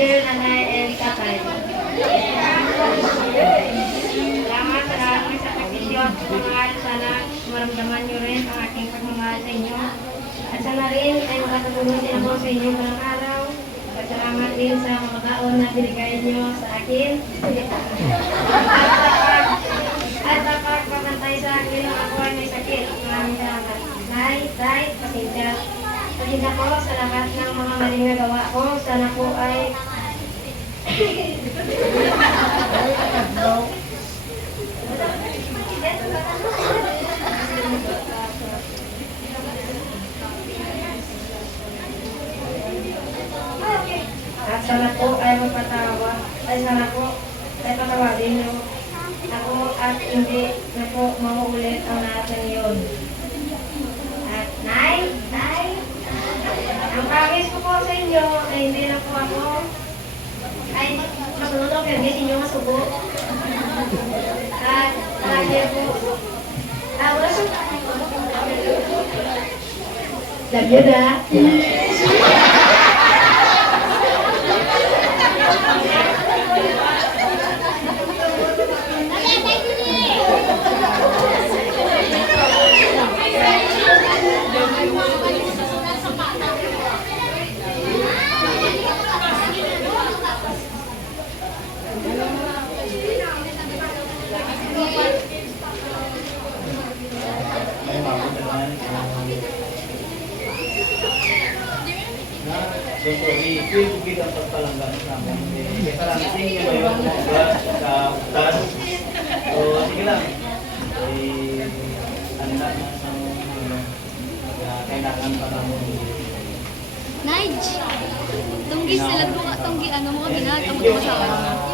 dear nanay and tatay. Salamat sa lahat ng sakripisyon, pagmamahal. Sana maramdaman niyo rin ang aking pagmamahal sa inyo. At sana rin ay makatulong din ako sa inyong walang araw. Salamat din sa mga taon na binigay niyo sa akin. At pagpapantay sa akin ang ako ay may sakit. Maraming salamat. Nay, tay, pasensya. Pasensya po sa lahat ng mga maling nagawa ko. Sana po ay at sana po ay magpatawa. Ay sana po ay patawagin niyo ako at hindi na po mauulit ang lahat ng yun. At nay, ang promise ko po sa inyo ay hindi na po ako ay masunod ang permis inyo masubo. At lagi po wala siya. Love you na. So, i-bigay ang pagpalanggan sa amin. Kaya lang, sige mo yung mga sa utan. So, sige lang. Ano na sa kailangan pa naman. Nige! Tunggi sila po, tunggi ano mo, ginagawa mo sa